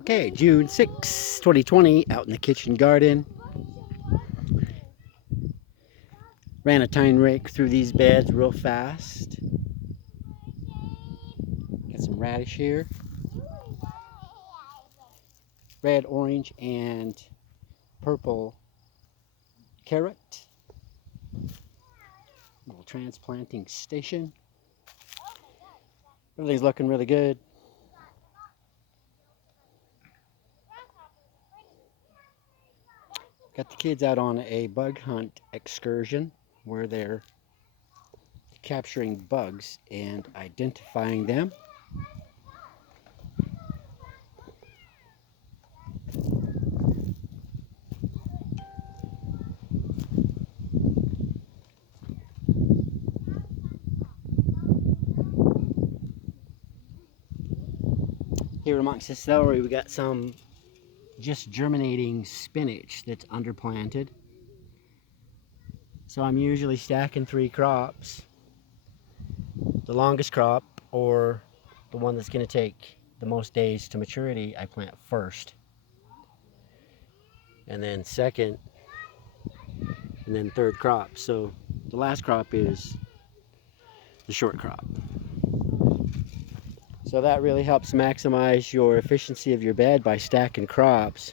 Okay, June 6, 2020, out in the kitchen garden. Ran a tine rake through these beds real fast. Got some radish here. Red, orange, and purple carrot. Little transplanting station. Everything's looking really good. Got the kids out on a bug hunt excursion where they're capturing bugs and identifying them. Here amongst the celery, we got some just germinating spinach that's underplanted. So I'm usually stacking 3 crops. The longest crop, or the one that's going to take the most days to maturity, I plant first. And then second, and then third crop. So the last crop is the short crop. So that really helps maximize your efficiency of your bed by stacking crops.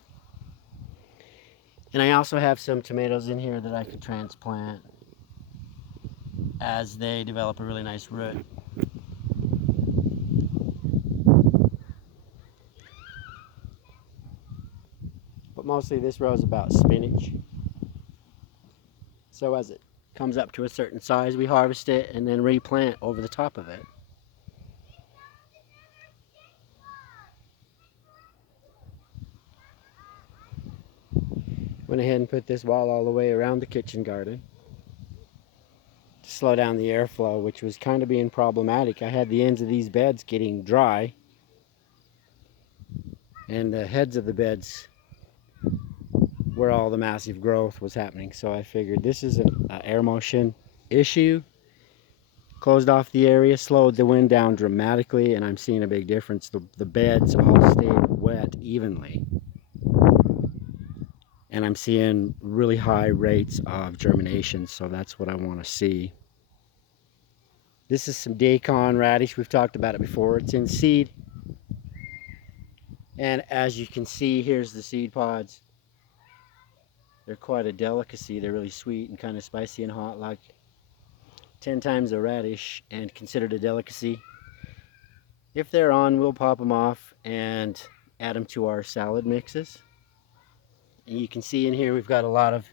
And I also have some tomatoes in here that I could transplant as they develop a really nice root. But mostly this row is about spinach. So as it comes up to a certain size, we harvest it and then replant over the top of it. Went ahead and put this wall all the way around the kitchen garden to slow down the airflow, which was kind of being problematic. I had the ends of these beds getting dry and the heads of the beds where all the massive growth was happening. So I figured this is an air motion issue. Closed off the area, slowed the wind down dramatically, and I'm seeing a big difference. The beds all stayed wet evenly. And I'm seeing really high rates of germination, so that's what I want to see. This is some daikon radish. We've talked about it before. It's in seed. And as you can see, here's the seed pods. They're quite a delicacy. They're really sweet and kind of spicy and hot, like 10 times a radish, and considered a delicacy. If they're on, we'll pop them off and add them to our salad mixes. And you can see in here we've got a lot of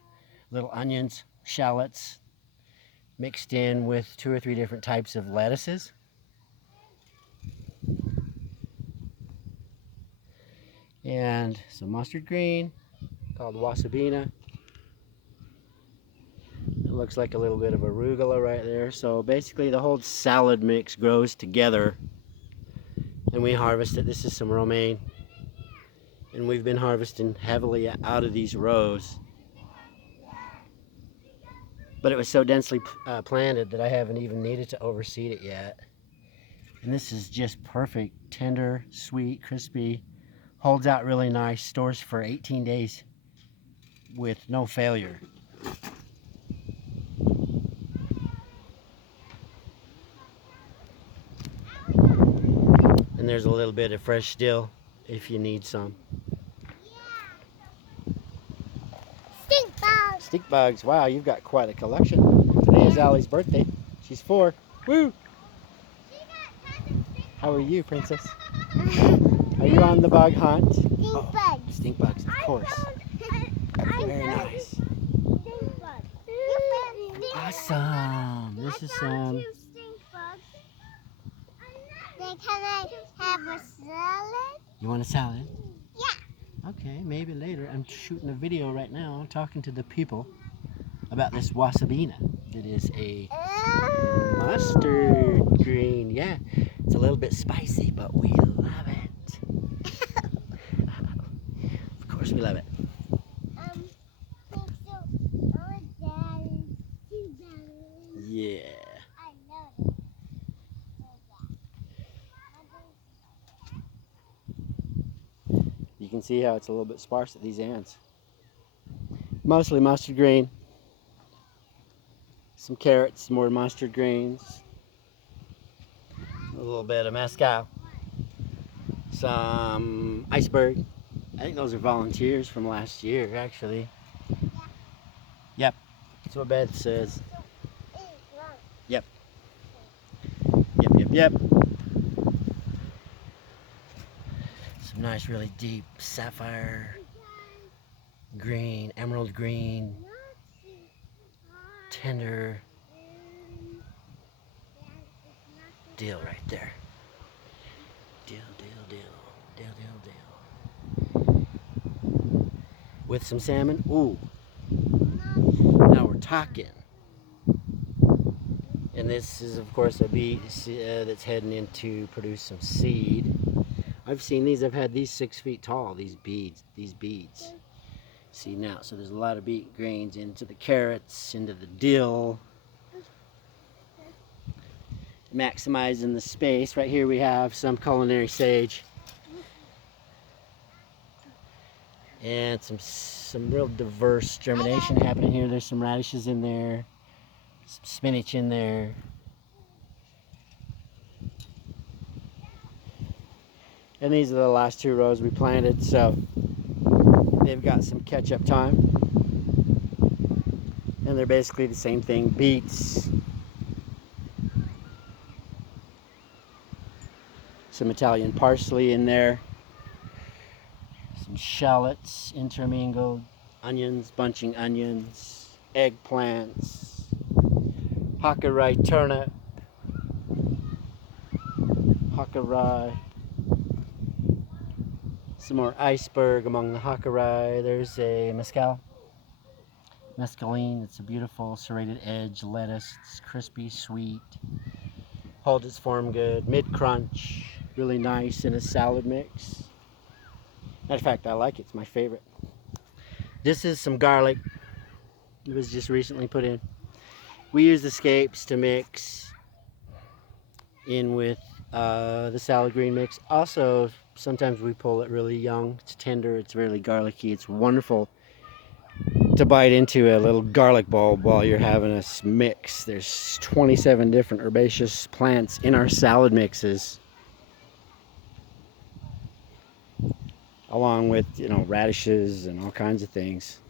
little onions, shallots, mixed in with 2 or 3 different types of lettuces. And some mustard green called wasabina. It looks like a little bit of arugula right there. So basically the whole salad mix grows together and we harvest it. This is some romaine. And we've been harvesting heavily out of these rows. But it was so densely planted that I haven't even needed to overseed it yet. And this is just perfect, tender, sweet, crispy, holds out really nice, stores for 18 days with no failure. And there's a little bit of fresh dill if you need some. Stink bugs. Stink bugs. Wow, you've got quite a collection. Today is Allie's birthday. She's 4. Woo! How are you, princess? Are you on the bug hunt? Stink bugs. Stink bugs, of course. Very nice. Stink bugs. Awesome. This is some. Stink bugs. Then can I have a salad? You want a salad? Yeah. Okay, maybe later. I'm shooting a video right now talking to the people about this wasabina. It is a mustard green. Yeah, it's a little bit spicy, but we love it. Of course we love it. Yeah. I love it. can see how it's a little bit sparse at these ends. Mostly mustard green. Some carrots, more mustard greens. A little bit of mescal. Some iceberg. I think those are volunteers from last year, actually. Yep, that's what Beth says. Yep. Yep. Some nice, really deep sapphire green, emerald green, tender deal right there. Deal. With some salmon. Ooh. Now we're talking. And this is, of course, a beet that's heading in to produce some seed. I've seen these. I've had these 6 feet tall. These beads. See now, so there's a lot of beet grains into the carrots, into the dill. Maximizing the space. Right here we have some culinary sage. And some real diverse germination happening here. There's some radishes in there. Some spinach in there. And these are the last 2 rows we planted, so they've got some catch-up time. And they're basically the same thing. Beets. Some Italian parsley in there. Some shallots intermingled. Onions, bunching onions. Eggplants. Hockerai turnip. Hockerai. Some more iceberg among the hockerai. There's a mescaline. It's a beautiful serrated edge lettuce. It's crispy, sweet. Holds its form good. Mid-crunch. Really nice in a salad mix. Matter of fact, I like it. It's my favorite. This is some garlic. It was just recently put in. We use the scapes to mix in with the salad green mix. Also, sometimes we pull it really young. It's tender. It's really garlicky. It's wonderful to bite into a little garlic bulb while you're having a mix. There's 27 different herbaceous plants in our salad mixes, along with, radishes and all kinds of things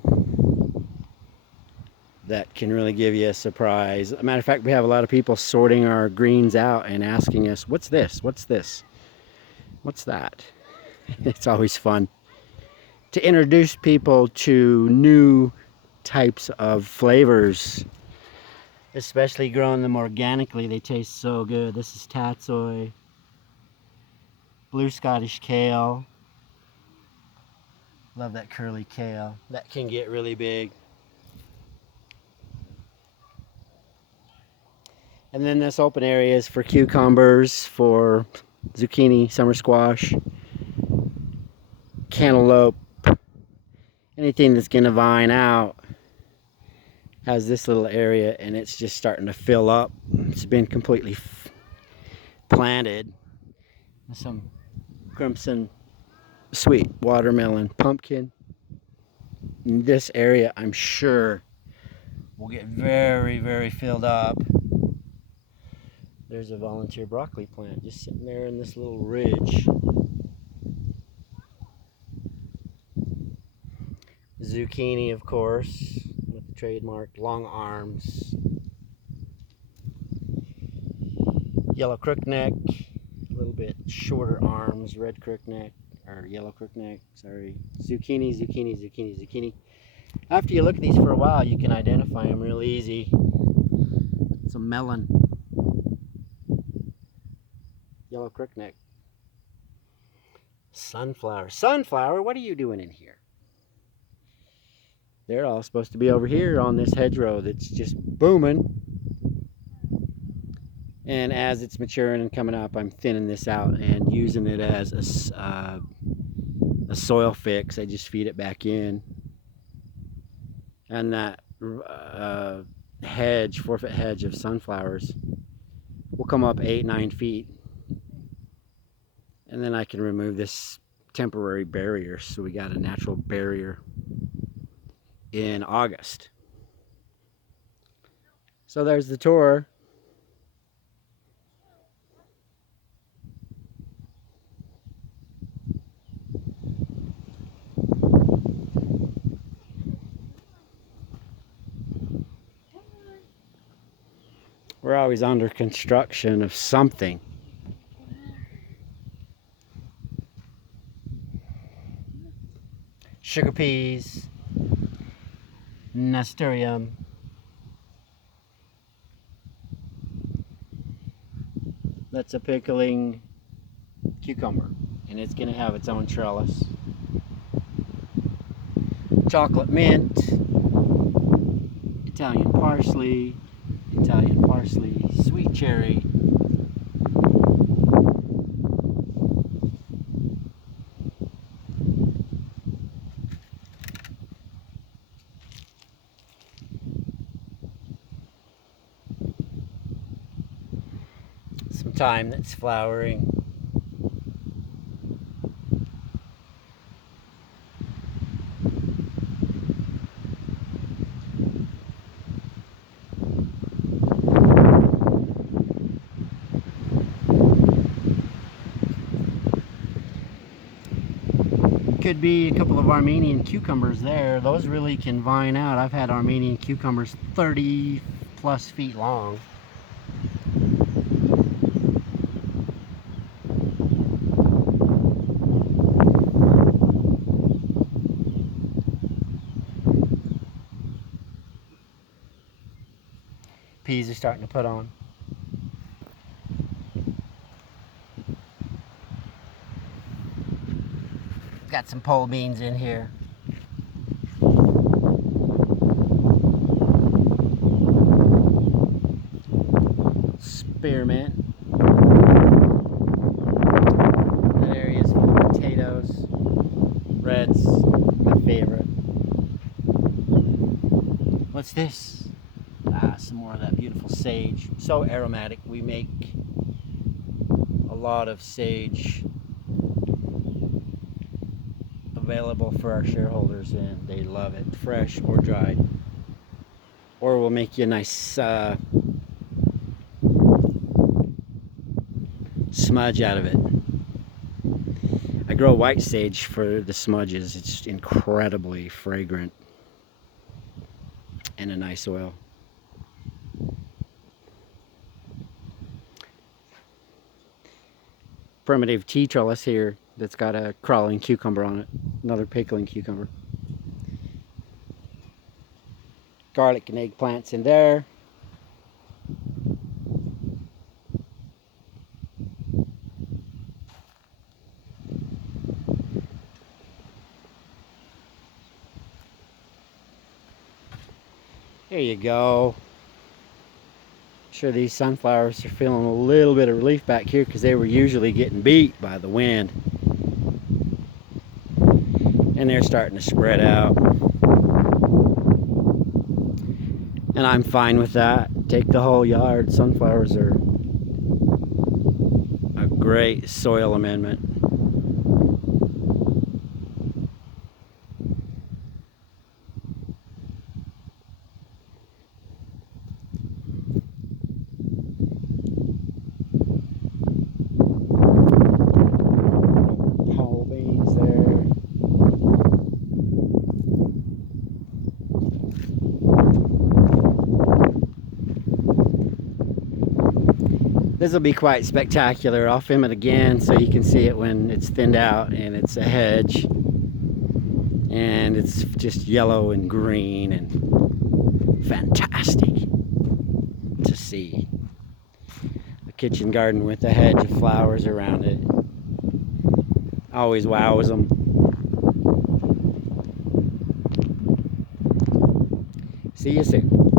that can really give you a surprise. As a matter of fact, we have a lot of people sorting our greens out and asking us, what's this? What's this? What's that? It's always fun to introduce people to new types of flavors, especially growing them organically. They taste so good. This is tatsoi, blue Scottish kale. Love that curly kale. That can get really big. And then this open area is for cucumbers, for zucchini, summer squash, cantaloupe. Anything that's going to vine out has this little area, and it's just starting to fill up. It's been completely planted. Some crimson sweet watermelon, pumpkin. In this area, I'm sure, will get very, very filled up. There's a volunteer broccoli plant just sitting there in this little ridge. Zucchini, of course, with the trademark long arms. Yellow crookneck, a little bit shorter arms, red crookneck, or yellow crookneck, sorry. Zucchini. After you look at these for a while, you can identify them real easy. It's a melon. Yellow crookneck. Sunflower, what are you doing in here? They're all supposed to be over here on this hedgerow that's just booming. And as it's maturing and coming up, I'm thinning this out and using it as a soil fix. I just feed it back in. And that hedge, 4-foot hedge of sunflowers, will come up 8-9 feet. And then I can remove this temporary barriers, so we got a natural barrier in August. So there's the tour. We're always under construction of something. Sugar peas, nasturtium, that's a pickling cucumber, and it's going to have its own trellis. Chocolate mint, Italian parsley, sweet cherry, some thyme that's flowering. Could be a couple of Armenian cucumbers there. Those really can vine out. I've had Armenian cucumbers 30 plus feet long. Peas are starting to put on. Got some pole beans in here. Spearmint. That area is full of potatoes. Reds, my favorite. What's this? Some more of that beautiful sage. So aromatic. We make a lot of sage available for our shareholders, and they love it, fresh or dried. Or we'll make you a nice smudge out of it. I grow white sage for the smudges. It's incredibly fragrant and a nice oil. Primitive tea trellis here that's got a crawling cucumber on it. Another pickling cucumber. Garlic and eggplants in there. There you go. Sure, these sunflowers are feeling a little bit of relief back here because they were usually getting beat by the wind. And they're starting to spread out. And I'm fine with that. Take the whole yard. Sunflowers are a great soil amendment. Whole beans there. This will be quite spectacular. I'll film it again so you can see it when it's thinned out and it's a hedge. And it's just yellow and green and fantastic to see. A kitchen garden with a hedge of flowers around it. Always wows them. See you soon.